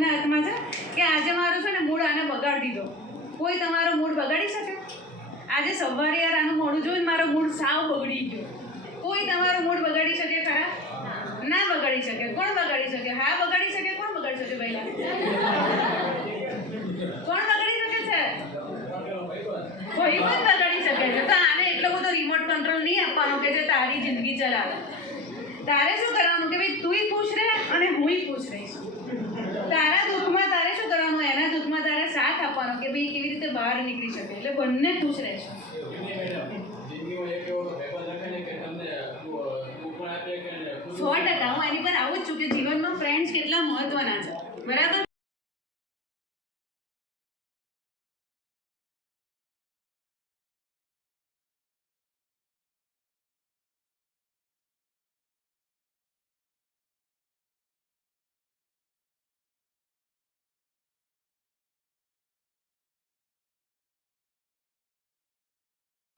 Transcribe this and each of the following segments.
પ્રભુના હાથમાં છે કે આજે મારું છે ને મૂડ આને બગાડી દીધો. કોઈ તમારો મૂડ બગાડી શકે? આજે સવારે યાર આનું મોડું જોઈને મારો મૂડ સાવ બગડી ગયો. કોઈ તમારો મૂડ બગાડી શકે ખરા? ના બગાડી શકે. કોણ બગાડી શકે? હા બગાડી શકે. કોણ બગાડી શકે પહેલા? કોણ બગાડી શકે છે? કોઈ પણ બગાડી શકે છે. તો આને એટલો બધો રિમોટ કંટ્રોલ નહીં આપવાનો કે જે તારી જિંદગી ચલાવે. તારે શું કરવાનું કે ભાઈ તુંય ખુશ રહે અને હુંય ખુશ રહીશું. તારા દુઃખમાં તારે શું કરવાનું? એના દુઃખમાં તારે સાથ આપવાનો કે ભાઈ કેવી રીતે બહાર નીકળી શકે. એટલે બંને ખુશ રહેશે. 100% હું એની પર આવું જ છું કે જીવનમાં ફ્રેન્ડ્સ કેટલા મહત્વના છે. બરાબર.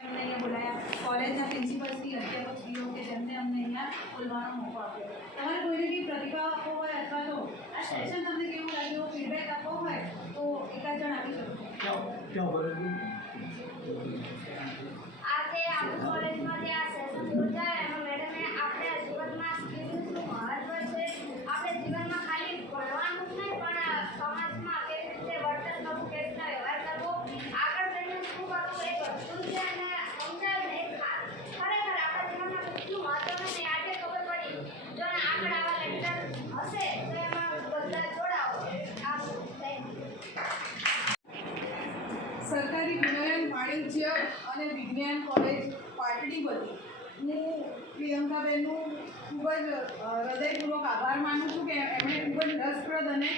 અમને અહીંયા બોલાયા કોલેજના પ્રિન્સિપલથી અધ્યાપકશ્રીઓ કે જેમને અમને અહીંયા બોલવાનો મોકો આપ્યો. તમારે કોઈને બી પ્રતિભાવ આપવો હોય અથવા તો આ સેશન તમને કેવું લાગ્યું ફીડબેક આપવો હોય તો એકાદ જણ આપી શકો. આજે આપણી કોલેજમાં જે આ સેશન યોજાય એમાં મેડમે આપણે જીવનમાં સ્કિલનું શું મહત્વ છે, આપણે જીવનમાં ખાલી ભણવાનું જ નહીં પણ સમાજમાં કેવી રીતે વર્તન કરવું, કેવી રીતે વ્યવહાર કરવો, આગળ જઈને શું કરવું એ બધું છે અને સમજાવીને ખરેખર આપણા જીવનમાં કેટલું મહત્વનું છે આજે ખબર પડી. જો આગળ આવા લેક્ચર હશે તો એમાં બધા જોડાઓ. સરકારી વિનયન વાણિજ્ય અને વિજ્ઞાન કોલેજ પાટડી બધી હું પ્રિયંકાબેનનું ખૂબ જ હૃદયપૂર્વક આભાર માનું છું કે એમણે ખૂબ જ રસપ્રદ અને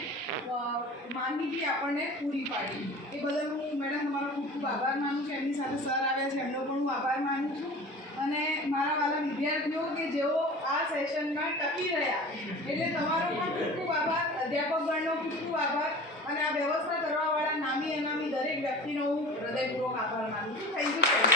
માહિતી આપણને પૂરી પાડી. એ બદલ હું મેડમ તમારો ખૂબ ખૂબ આભાર માનું છું. એમની સાથે સર આવ્યા છે એમનો પણ હું આભાર માનું છું. અને મારા વાલા વિદ્યાર્થીઓ કે જેઓ આ સેશનમાં ટકી રહ્યા એટલે તમારો પણ ખૂબ ખૂબ આભાર. અધ્યાપકગણનો ખૂબ ખૂબ આભાર. અને આ વ્યવસ્થા કરવાવાળા નામી અનામી દરેક વ્યક્તિનો હું હૃદયપૂર્વક આભાર માનું છું. Thank you.